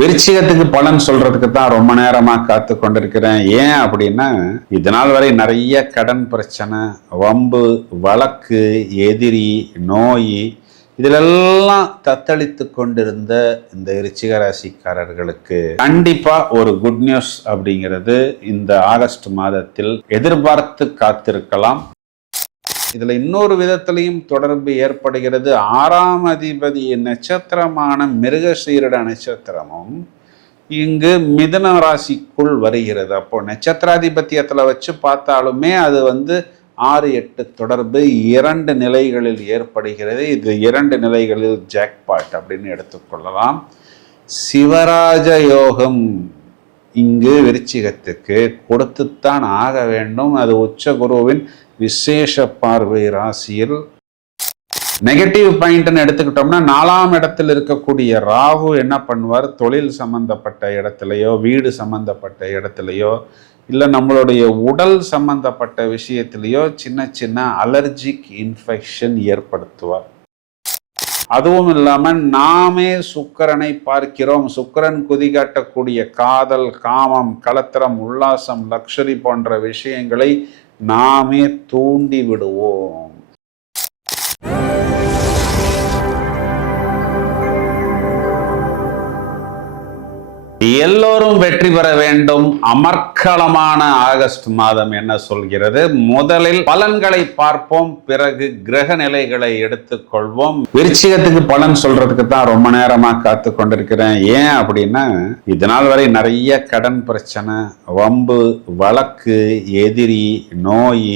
விருச்சிகத்துக்கு பலன் சொல்றதுக்கு தான் ரொம்ப நேரமா காத்து கொண்டிருக்கிறேன். ஏன் அப்படின்னா, இதனால் வரை நிறைய கடன் பிரச்சனை, வம்பு, வழக்கு, எதிரி, நோய் இதிலெல்லாம் தத்தளித்து கொண்டிருந்த இந்த விருச்சிக ராசிக்காரர்களுக்கு கண்டிப்பா ஒரு குட் நியூஸ் அப்படிங்கிறது இந்த ஆகஸ்ட் மாதத்தில் எதிர்பார்த்து காத்திருக்கலாம். இதுல இன்னொரு விதத்திலையும் தொடர்பு ஏற்படுகிறது. 6ஆம் அதிபதி நட்சத்திரமான மிருகசீரிட நட்சத்திரமும் இங்கு மிதுன ராசிக்குள் வருகிறது. அப்போ நட்சத்திராதிபத்தியத்துல வச்சு பார்த்தாலுமே அது 6-8 தொடர்பு 2 நிலைகளில் ஏற்படுகிறது. இது 2 நிலைகளில் ஜாக்பாட் அப்படின்னு எடுத்துக்கொள்ளலாம். சிவராஜ யோகம் இங்கு விருச்சிகத்துக்கு கொடுத்துத்தான் ஆக வேண்டும். அது உச்ச குருவின் விசேஷ பார்வை ராசியில். நெகட்டிவ் பாயிண்ட்னு எடுத்துக்கிட்டோம்னா 4ஆம் இடத்தில் இருக்கக்கூடிய ராகு என்ன பண்ணுவார், தொழில் சம்பந்தப்பட்ட இடத்துலையோ வீடு சம்பந்தப்பட்ட இடத்துலையோ இல்லை நம்மளுடைய உடல் சம்பந்தப்பட்ட விஷயத்திலேயோ சின்ன சின்ன அலர்ஜிக் இன்ஃபெக்ஷன் ஏற்படுத்துவார். அதுவும் இல்லாமல் நாமே சுக்கிரனை பார்க்கிறோம். சுக்கிரன் குதிகாட்டக்கூடிய காதல், காமம், கலத்திரம், உல்லாசம், லக்ஷரி போன்ற விஷயங்களை நாமே தூண்டி விடுவோம். எல்லோரும் வெற்றி பெற வேண்டும். அமர்க்களமான ஆகஸ்ட் மாதம் என்ன சொல்கிறது? முதலில் பலன்களை பார்ப்போம், பிறகு கிரக நிலைகளை எடுத்துக்கொள்வோம். விருச்சிகத்துக்கு பலன் சொல்றதுக்கு தான் ரொம்ப நேரமா காத்து கொண்டிருக்கிறேன். ஏன் அப்படின்னா, இதனால் வரை நிறைய கடன் பிரச்சனை, வம்பு, வழக்கு, எதிரி, நோய்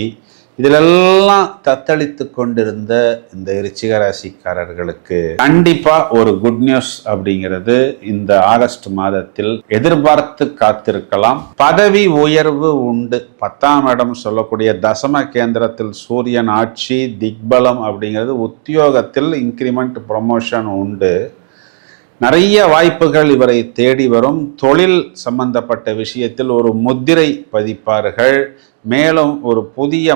இதிலெல்லாம் தத்தளித்து கொண்டிருந்த இந்த விருச்சிக ராசிக்காரர்களுக்கு கண்டிப்பா ஒரு குட் நியூஸ் அப்படிங்கிறது இந்த ஆகஸ்ட் மாதத்தில் எதிர்பார்த்து காத்திருக்கலாம். பதவி உயர்வு உண்டு. 10ஆம் இடம் சொல்லக்கூடிய தசம கேந்திரத்தில் சூரியன் ஆட்சி, திக்பலம் அப்படிங்கிறது. உத்தியோகத்தில் இன்கிரிமெண்ட், ப்ரொமோஷன் உண்டு. நிறைய வாய்ப்புகள் இவரை தேடி வரும். தொழில் சம்பந்தப்பட்ட விஷயத்தில் ஒரு முத்திரை பதிப்பார்கள். மேலும் ஒரு புதிய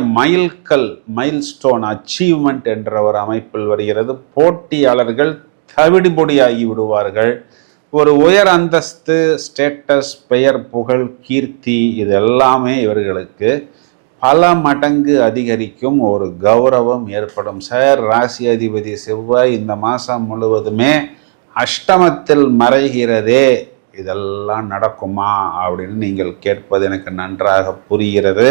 மைல்ஸ்டோன் அச்சீவ்மெண்ட் என்ற ஒரு அமைப்பில் வருகிறது. போட்டியாளர்கள் தவிடுபொடியாகி விடுவார்கள். ஒரு உயர் அந்தஸ்து, ஸ்டேட்டஸ், பெயர், புகழ், கீர்த்தி இது எல்லாமே இவர்களுக்கு பல மடங்கு அதிகரிக்கும். ஒரு கௌரவம் ஏற்படும். சார், ராசி அதிபதி செவ்வாய் இந்த மாதம் முழுவதுமே அஷ்டமத்தில் மறைகிறதே, இதெல்லாம் நடக்குமா அப்படின்னு நீங்கள் கேட்பது எனக்கு நன்றாக புரிகிறது.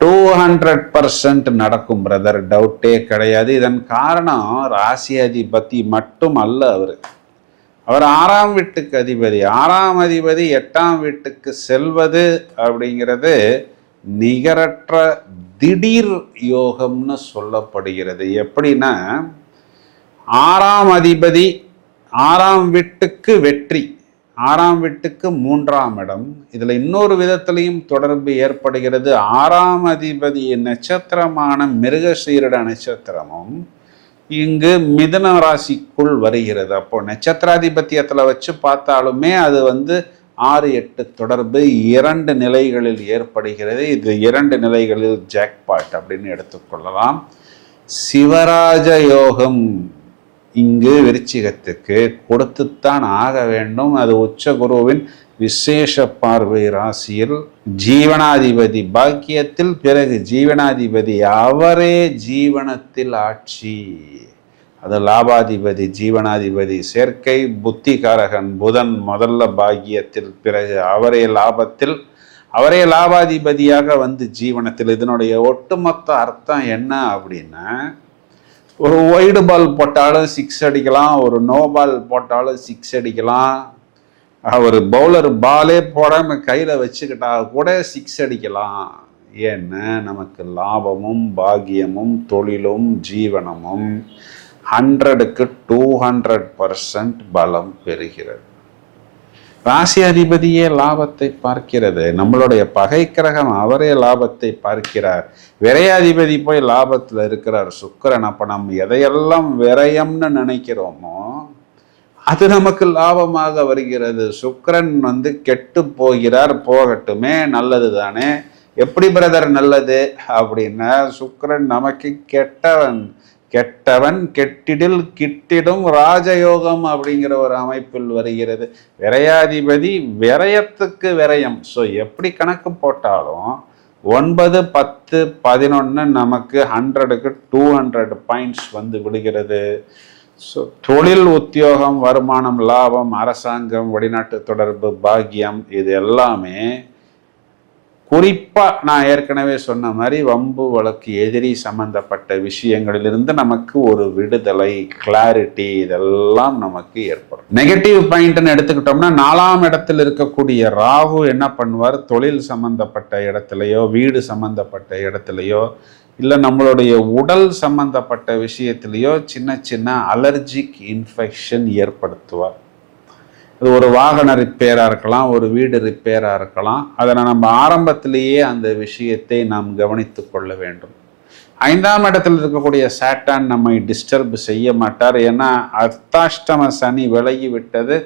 200% நடக்கும் பிரதர், டவுட்டே கிடையாது. இதன் காரணம் ராசி அதிபதி மட்டும் அல்ல, அவர் 6ஆம் வீட்டுக்கு அதிபதி. 6ஆம் அதிபதி 8ஆம் வீட்டுக்கு செல்வது அப்படிங்கிறது நிகரற்ற திடீர் யோகம்னு சொல்லப்படுகிறது. எப்படின்னா, 6ஆம் அதிபதி 6ஆம் வீட்டுக்கு வெற்றி, 6ஆம் வீட்டுக்கு 3ஆம் இடம். இதுல இன்னொரு விதத்திலையும் தொடர்பு ஏற்படுகிறது. 6ஆம் அதிபதி நட்சத்திரமான மிருகசீரிட நட்சத்திரமும் இங்கு மிதுன ராசிக்குள் வருகிறது. அப்போ நட்சத்திராதிபத்தியத்துல வச்சு பார்த்தாலுமே அது 6-8 தொடர்பு 2 நிலைகளில் ஏற்படுகிறது. இது 2 நிலைகளில் ஜாக்பாட் அப்படின்னு எடுத்துக்கொள்ளலாம். சிவராஜ யோகம் இங்கு விருச்சிகத்துக்கு கொடுத்துத்தான் ஆக வேண்டும். அது உச்ச குருவின் விசேஷ பார்வை ராசியில். ஜீவனாதிபதி பாக்கியத்தில், பிறகு ஜீவனாதிபதி அவரே ஜீவனத்தில் ஆட்சி. அது லாபாதிபதி, ஜீவனாதிபதி சேர்க்கை. புத்திகாரகன் புதன் முதல்ல பாக்கியத்தில், பிறகு அவரே லாபத்தில், அவரே லாபாதிபதியாக ஜீவனத்தில். இதனுடைய ஒட்டுமொத்த அர்த்தம் என்ன அப்படின்னா, ஒரு ஒய்டு பால் போட்டாலும் 6 அடிக்கலாம், ஒரு நோ பால் போட்டாலும் 6 அடிக்கலாம். ஒரு பவுலர் பாலே போடாம கையில வச்சுக்கிட்டா கூட 6 அடிக்கலாம். ஏன்னா நமக்கு லாபமும் பாக்கியமும் தொழிலும் ஜீவனமும் 100க்கு 200% பலம் பெறுகிறது. ராசி அதிபதியே லாபத்தை பார்க்கிறது. நம்மளுடைய பகை கிரகம் அவரே லாபத்தை பார்க்கிறார். விரையாதிபதி போய் லாபத்தில் இருக்கிறார் சுக்கிரன். அப்ப நம்ம எதையெல்லாம் விரயம்னு நினைக்கிறோமோ அது நமக்கு லாபமாக வருகிறது. சுக்கிரன் கெட்டு போகிறார், போகட்டுமே, நல்லது தானே. எப்படி பிரதர் நல்லது அப்படின்னா, சுக்கிரன் நமக்கு கெட்டவன். கெட்டவன் கெட்டிடில் கிட்டிடும் ராஜயோகம் அப்படிங்கிற ஒரு அமைப்பில் வருகிறது. விரையாதிபதி விரயத்துக்கு விரயம். ஸோ எப்படி கணக்கு போட்டாலும் 9, 10, 11 நமக்கு 100க்கு 200 பாயிண்ட்ஸ் வந்து விடுகிறது. ஸோ தொழில், உத்தியோகம், வருமானம், லாபம், அரசாங்கம், வெளிநாட்டு தொடர்பு, பாக்கியம், இது எல்லாமே குறிப்பா நான் ஏற்கனவே சொன்ன மாதிரி வம்பு வழக்கு எதிரி சம்பந்தப்பட்ட விஷயங்களிலிருந்து நமக்கு ஒரு விடுதலை, கிளாரிட்டி, இதெல்லாம் நமக்கு ஏற்படும். நெகட்டிவ் பாயிண்ட்னு எடுத்துக்கிட்டோம்னா 4ஆம் இடத்தில் இருக்கக்கூடிய ராகு என்ன பண்ணுவார், தொழில் சம்பந்தப்பட்ட இடத்துலையோ வீடு சம்பந்தப்பட்ட இடத்துலையோ இல்லை நம்மளுடைய உடல் சம்பந்தப்பட்ட விஷயத்திலையோ சின்ன சின்ன அலர்ஜிக் இன்ஃபெக்ஷன் ஏற்படுத்துவார். அது ஒரு வாகன ரிப்பேராக இருக்கலாம், ஒரு வீடு ரிப்பேராக இருக்கலாம். அதில் நம்ம ஆரம்பத்திலேயே அந்த விஷயத்தை நாம் கவனித்து கொள்ள வேண்டும். 5ஆம் இடத்தில் இருக்கக்கூடிய சாட்டான் நம்மை டிஸ்டர்ப் செய்ய மாட்டார். ஏன்னா அர்த்தாஷ்டம சனி விலகி விட்டது.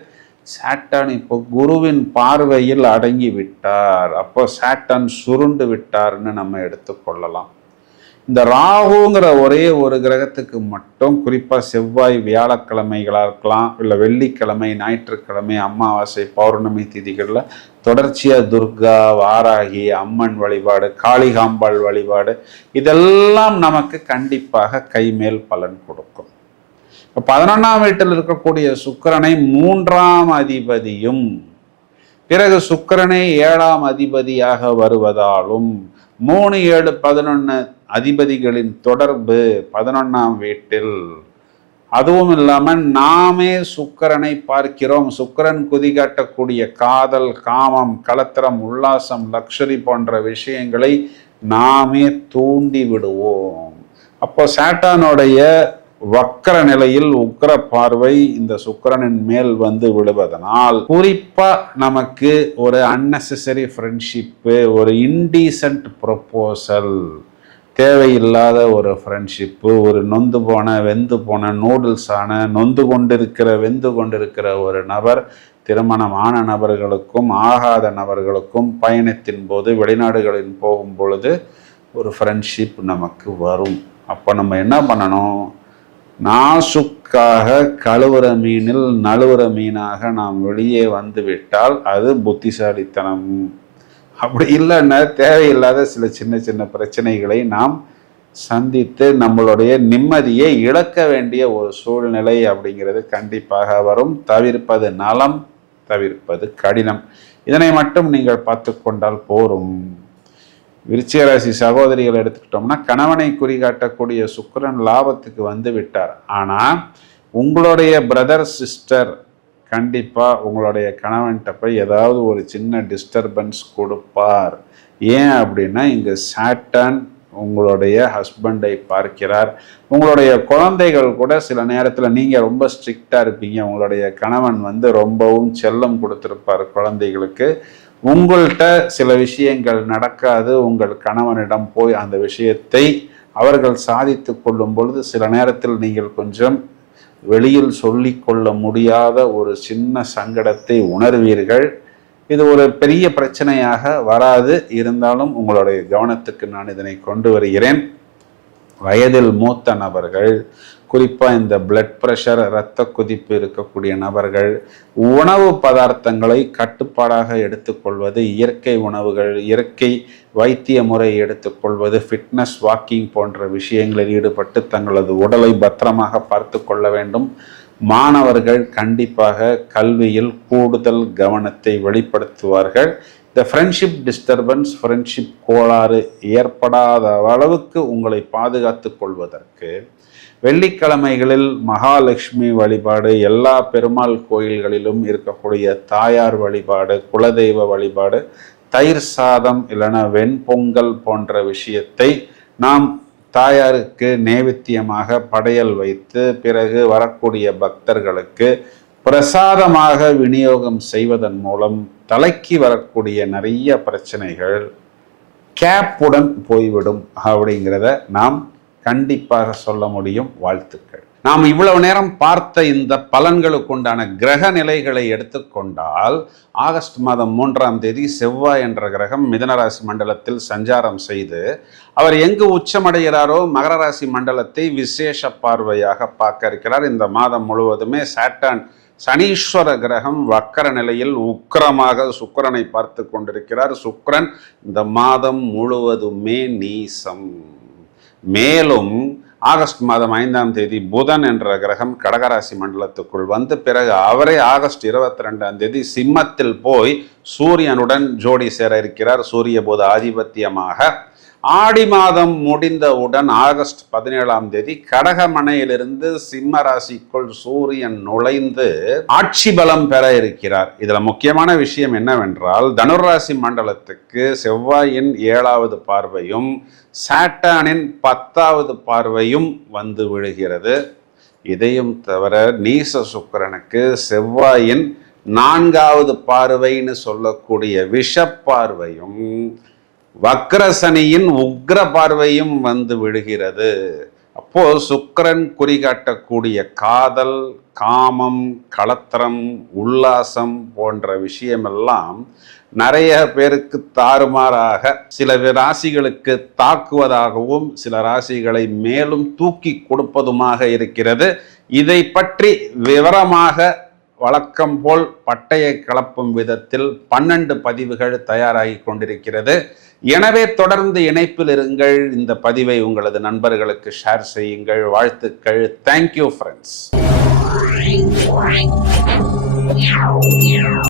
சாட்டான் இப்போ குருவின் பார்வையில் அடங்கி விட்டார். அப்போ சாட்டான் சுருண்டு விட்டார்னு நம்ம எடுத்துக்கொள்ளலாம். இந்த ராகுங்கிற ஒரே ஒரு கிரகத்துக்கு மட்டும் குறிப்பாக செவ்வாய், வியாழக்கிழமைகளாக இருக்கலாம், இல்லை வெள்ளிக்கிழமை, ஞாயிற்றுக்கிழமை, அமாவாசை, பௌர்ணமி திதிகளில் தொடர்ச்சியாக துர்கா, வாராகி, அம்மன் வழிபாடு, காளிகாம்பாள் வழிபாடு, இதெல்லாம் நமக்கு கண்டிப்பாக கைமேல் பலன் கொடுக்கும். இப்போ 11ஆம் வீட்டில் இருக்கக்கூடிய சுக்கிரனை 3ஆம் அதிபதியும் பிறகு சுக்கிரனை 7ஆம் அதிபதியாக வருவதாலும் 3, 7, 11 அதிபதிகளின் தொடர்பு 11ஆம் வீட்டில். அதுவும் இல்லாமல் நாமே சுக்கிரனை பார்க்கிறோம். சுக்கிரன் குதிகாட்டக்கூடிய காதல், காமம், கலத்திரம், உல்லாசம், லக்ஸரி போன்ற விஷயங்களை நாமே தூண்டி விடுவோம். அப்போ சாட்டானுடைய வக்கர நிலையில் உக்கிர பார்வை இந்த சுக்கிரனின் மேல் வந்து விழுவதனால் குறிப்பா நமக்கு ஒரு அன்னெசரி ஃப்ரெண்ட்ஷிப்பு, ஒரு இன்டீசன்ட் ப்ரொப்போசல், தேவையில்லாத ஒரு ஃப்ரெண்ட்ஷிப்பு, ஒரு நொந்து போன வெந்து போன நூடுல்ஸான நொந்து கொண்டிருக்கிற வெந்து கொண்டிருக்கிற ஒரு நபர் திருமணமான நபர்களுக்கும் ஆகாத நபர்களுக்கும் பயணத்தின் போது வெளிநாடுகளில் போகும் பொழுது ஒரு ஃப்ரெண்ட்ஷிப் நமக்கு வரும். அப்போ நம்ம என்ன பண்ணணும், நாசுக்காக கழுவுற மீனில் நழுவுற மீனாக நாம் வெளியே வந்து விட்டால் அது புத்திசாலித்தனம். அப்படி இல்லைன்னா தேவையில்லாத சில சின்ன சின்ன பிரச்சனைகளை நாம் சந்தித்து நம்மளுடைய நிம்மதியை இழக்க வேண்டிய ஒரு சூழ்நிலை அப்படிங்கிறது கண்டிப்பாக வரும். தவிர்ப்பது நலம், தவிர்ப்பது கடினம். இதனை மட்டும் நீங்கள் பார்த்து கொண்டால் போரும். விருச்சிக ராசி சகோதரிகள் எடுத்துக்கிட்டோம்னா கணவனை குறிகாட்டக்கூடிய சுக்கிரன் லாபத்துக்கு வந்து விட்டார். ஆனால் உங்களுடைய பிரதர், சிஸ்டர் கண்டிப்பாக உங்களுடைய கணவன்கிட்ட போய் ஏதாவது ஒரு சின்ன டிஸ்டர்பன்ஸ் கொடுப்பார். ஏன் அப்படின்னா இங்கே சாட்டான் உங்களுடைய ஹஸ்பண்டை பார்க்கிறார். உங்களுடைய குழந்தைகள் கூட சில நேரத்தில் நீங்கள் ரொம்ப ஸ்ட்ரிக்டாக இருப்பீங்க, உங்களுடைய கணவன் வந்து ரொம்பவும் செல்லம் கொடுத்துருப்பார் குழந்தைகளுக்கு. உங்கள்கிட்ட சில விஷயங்கள் நடக்காது. உங்கள் கணவனிடம் போய் அந்த விஷயத்தை அவர்கள் சாதித்து கொள்ளும் பொழுது சில நேரத்தில் நீங்கள் கொஞ்சம் வெளியில் சொல்லி கொள்ள முடியாத ஒரு சின்ன சங்கடத்தை உணர்வீர்கள். இது ஒரு பெரிய பிரச்சனையாக வராது, இருந்தாலும் உங்களுடைய கவனத்துக்கு நான் இதனை கொண்டு வருகிறேன். வயதில் மூத்த நபர்கள், குறிப்பாக இந்த பிளட் ப்ரெஷர், இரத்த கொதிப்பு இருக்கக்கூடிய நபர்கள், உணவு பதார்த்தங்களை கட்டுப்பாடாக எடுத்துக்கொள்வது, இயற்கை உணவுகள், இயற்கை வைத்திய முறை எடுத்துக்கொள்வது, ஃபிட்னஸ், வாக்கிங் போன்ற விஷயங்களில் ஈடுபட்டு தங்களது உடலை பத்திரமாக பார்த்து கொள்ள வேண்டும். மாணவர்கள் கண்டிப்பாக கல்வியில் கூடுதல் கவனத்தை வெளிப்படுத்துவார்கள். இந்த ஃப்ரெண்ட்ஷிப் டிஸ்டர்பன்ஸ், ஃப்ரெண்ட்ஷிப் கோளாறு ஏற்படாத அளவுக்கு உங்களை பாதுகாத்து கொள்வதற்கு வெள்ளிக்கிழமைகளில் மகாலட்சுமி வழிபாடு, எல்லா பெருமாள் கோயில்களிலும் இருக்கக்கூடிய தாயார் வழிபாடு, குலதெய்வ வழிபாடு, தயிர் சாதம் இல்லைன்னா வெண்பொங்கல் போன்ற விஷயத்தை நாம் தாயாருக்கு நைவேத்தியமாக படையல் வைத்து பிறகு வரக்கூடிய பக்தர்களுக்கு பிரசாதமாக விநியோகம் செய்வதன் மூலம் தலைக்கு வரக்கூடிய நிறைய பிரச்சனைகள் கேப்புடன் போய்விடும் அப்படிங்கிறத நாம் கண்டிப்பாக சொல்ல முடியும். வாழ்த்துக்கள். நாம் இவ்வளவு நேரம் பார்த்த இந்த பலன்களுக்கு உண்டான கிரக நிலைகளை எடுத்துக்கொண்டால் ஆகஸ்ட் மாதம் 3ஆம் தேதி செவ்வாய் என்ற கிரகம் மிதுன ராசி மண்டலத்தில் சஞ்சாரம் செய்து அவர் எங்கு உச்சமடைகிறாரோ மகர ராசி மண்டலத்தை விசேஷ பார்வையாக பார்க்க இருக்கிறார். இந்த மாதம் முழுவதுமே சாட்டர்ன் சனீஸ்வர கிரகம் வக்கர நிலையில் உக்கிரமாக சுக்கிரனை பார்த்து கொண்டிருக்கிறார். சுக்கிரன் இந்த மாதம் முழுவதுமே நீசம். மேலும் ஆகஸ்ட் மாதம் 5ஆம் தேதி புதன் என்ற கிரகம் கடகராசி மண்டலத்துக்குள் வந்து பிறகு அவரே ஆகஸ்ட் 22ஆம் தேதி சிம்மத்தில் போய் சூரியனுடன் ஜோடி சேர இருக்கிறார். சூரிய புத ஆதிபத்தியமாக ஆடி மாதம் முடிந்தவுடன் ஆகஸ்ட் 17ஆம் தேதி கடகமனையிலிருந்து சிம்ம ராசிக்குள் சூரியன் நுழைந்து ஆட்சி பலம் பெற இருக்கிறார். இதுல முக்கியமான விஷயம் என்னவென்றால் தனுராசி மண்டலத்துக்கு செவ்வாயின் 7வது பார்வையும் சாட்டர்னின் 10வது பார்வையும் வந்து விழுகிறது. இதையும் தவிர நீச சுக்கிரனுக்கு செவ்வாயின் 4வது பார்வைன்னு சொல்லக்கூடிய விஷ பார்வையும் வக்ரசனியின் உக்ர பார்வையும் வந்து விழுகிறது. அப்போ சுக்கிரன் குறிகாட்டக்கூடிய காதல், காமம், களத்திரம், உல்லாசம் போன்ற விஷயமெல்லாம் நிறைய பேருக்கு தாறுமாறாக சில ராசிகளுக்கு தாக்குவதாகவும் சில ராசிகளை மேலும் தூக்கி கொடுப்பதுமாக இருக்கிறது. இதை பற்றி விவரமாக வழக்கம் போல் பட்டையை கலப்பும் விதத்தில் 12 பதிவுகள் தயாராகி கொண்டிருக்கிறது. எனவே தொடர்ந்து இணைப்பில் இருங்கள். இந்த பதிவை உங்களது நண்பர்களுக்கு ஷேர் செய்யுங்கள். வாழ்த்துக்கள். Thank you friends.